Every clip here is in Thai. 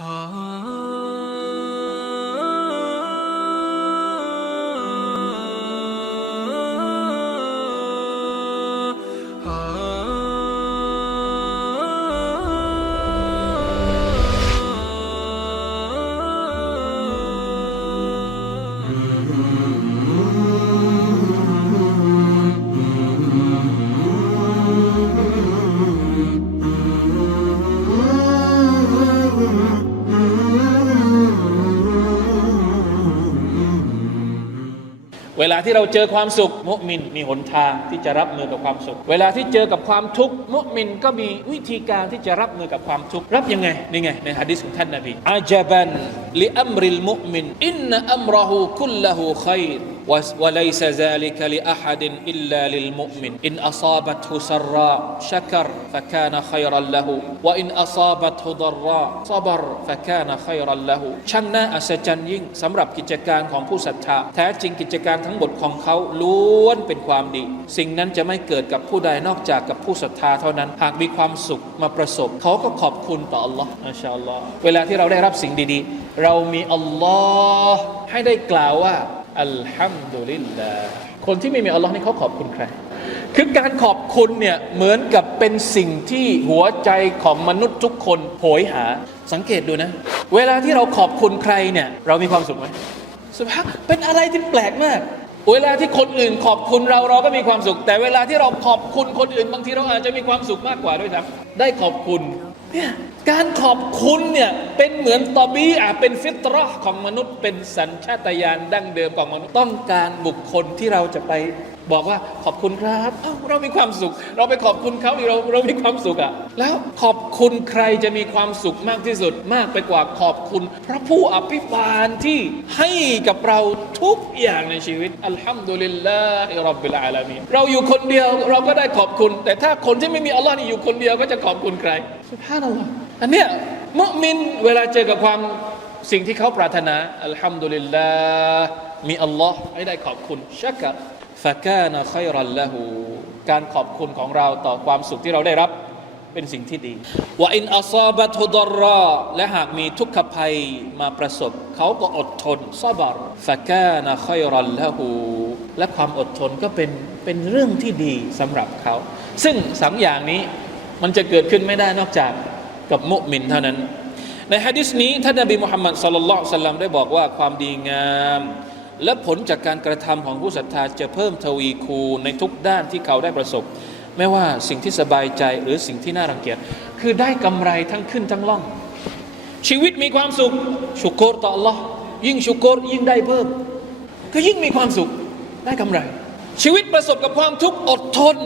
Ah. เวลาที่เราเจอความสุข มุมินมีหนทางที่จะรับมือกับความสุข เวลาที่เจอกับความทุกข์มุมินก็มีวิธีการที่จะรับมือกับความทุกข์รับยังไงนี่ไงในฮะดิษของท่านนบีอาจบันลิอัมริลมุมินอินนอัมรหูคุลละหูขัยร وليس ذلك لأحد إلا للمؤمن إن أصابته سراء شكر فكان خيرا له وإن أصابته ضراء صبر فكان خيرا له ช่างน่าอัศจรรย์ยิ่งสำหรับกิจการของผู้ศรัทธา แท้จริงกิจการทั้งหมดของเขาล้วนเป็นความดี สิ่งนั้นจะไม่เกิดกับผู้ใดนอกจากกับผู้ศรัทธาเท่านั้น หากมีความสุขมาประสบ เขาก็ขอบคุณต่อ Allah อัชาอัลลอฮ์เวลาที่เราได้รับสิ่งดีๆ เรามี Allah ให้ได้กล่าวว่า อัลฮัมดุลิลลาห์คนที่ไม่มีอัลลอฮ์นี่เขาขอบคุณใคร คือการขอบคุณเนี่ยเหมือนกับเป็นสิ่งที่หัวใจของมนุษย์ทุกคนโหยหา สังเกตดูนะ เวลาที่เราขอบคุณใครเนี่ยเรามีความสุขไหมสุภาพเป็นอะไรที่แปลกมาก เวลาที่คนอื่นขอบคุณเราเราก็มีความสุข แต่เวลาที่เราขอบคุณคนอื่น บางทีเราอาจจะมีความสุขมากกว่าด้วยซ้ำได้ขอบคุณเนี่ย การขอบคุณเนี่ยเป็นเหมือนตอบีอะเป็นฟิตรอของมนุษย์เป็นสัญชาตญาณดั้งเดิมของมนุษย์ต้องการบุคคลที่เราจะไปบอกว่าขอบคุณครับเเรามีความสุข เราไปขอบคุณเขาดิเราเรามีความสุขอะแล้วขอบคุณใครจะมีความสุขมากที่สุดมากไปกว่าขอบคุณ พระผู้อภิบาลที่ให้กับเราทุกอย่างในชีวิตอัลฮัมดุลิลลาฮิรับบิลอาลามีเราอยู่คนเดียวเราก็ได้ขอบคุณ แต่ถ้าคนที่ไม่มีอัลลอฮ์นี่อยู่คนเดียวก็จะขอบคุณใครสุภาพนัลลอฮ์อันเนี้ยมุมินเวลาเจอกับความสิ่งที่เขาปรารถนาอัลฮัมดุลิลลาห์มีอัลลอฮ์ให้ได้ขอบคุณชักกะฟะกานะคัยรัลละหูการขอบคุณของเราต่อความสุขที่เราได้รับเป็นสิ่งที่ดีว่าอินอัซาบะตุดรอและหากมีทุกขภัยมาประสบ เขาก็อดทนซาบรฟะกานะคัยรัลละหูและความอดทนก็เป็นเป็นเรื่องที่ดีสำหรับเขา ซึ่งสามอย่างนี้มันจะเกิดขึ้นไม่ได้นอกจาก กับมุมินเท่านั้น ในฮะดิษนี้ท่านนบีมุฮัมมัดสุลลัลลอฮุซัลลัมได้บอกว่าความดีงาม และผลจากการกระทำของผู้ศรัทธาจะเพิ่มทวีคูณในทุกด้านที่เขาได้ประสบ ไม่ว่าสิ่งที่สบายใจหรือสิ่งที่น่ารังเกียจคือได้กำไรทั้งขึ้นทั้งล่อง ชีวิตมีความสุขชุกโกรต่อ Allah ยิ่งชุกโกรยิ่งได้เพิ่ม ก็ยิ่งมีความสุขได้กำไร ชีวิตประสบกับความทุกข์อดทน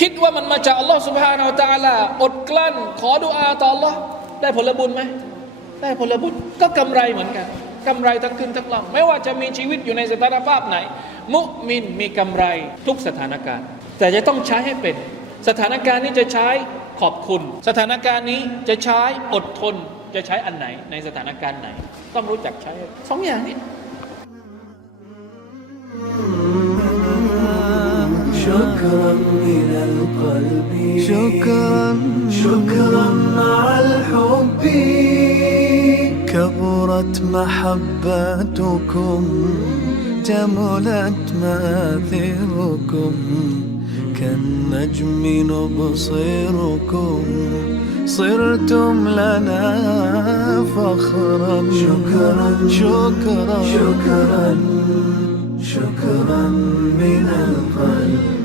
คิดว่ามันมาจากอัลลอฮ์สุบฮานาอัลตาลาอดกลั้น ขอดุอาต่ออัลลอฮ์ได้ผลบุญไหมได้ผลบุญก็กำไรเหมือนกัน กำไรทั้งขึ้นทั้งลงไม่ว่าจะมีชีวิตอยู่ในสถานภาพไหน มุมินมีกำไรทุกสถานการณ์ แต่จะต้องใช้ให้เป็น สถานการณ์นี้จะใช้ขอบคุณ สถานการณ์นี้จะใช้อดทนจะใช้อันไหนในสถานการณ์ไหน ต้องรู้จักใช้สองอย่างนี้ شكرا مع الحب. كبرت محبتكم جملت مآثركم كالنجم نبصركم صرتم لنا فخرا. شكرا شكرا. شكرا شكرا من القلب.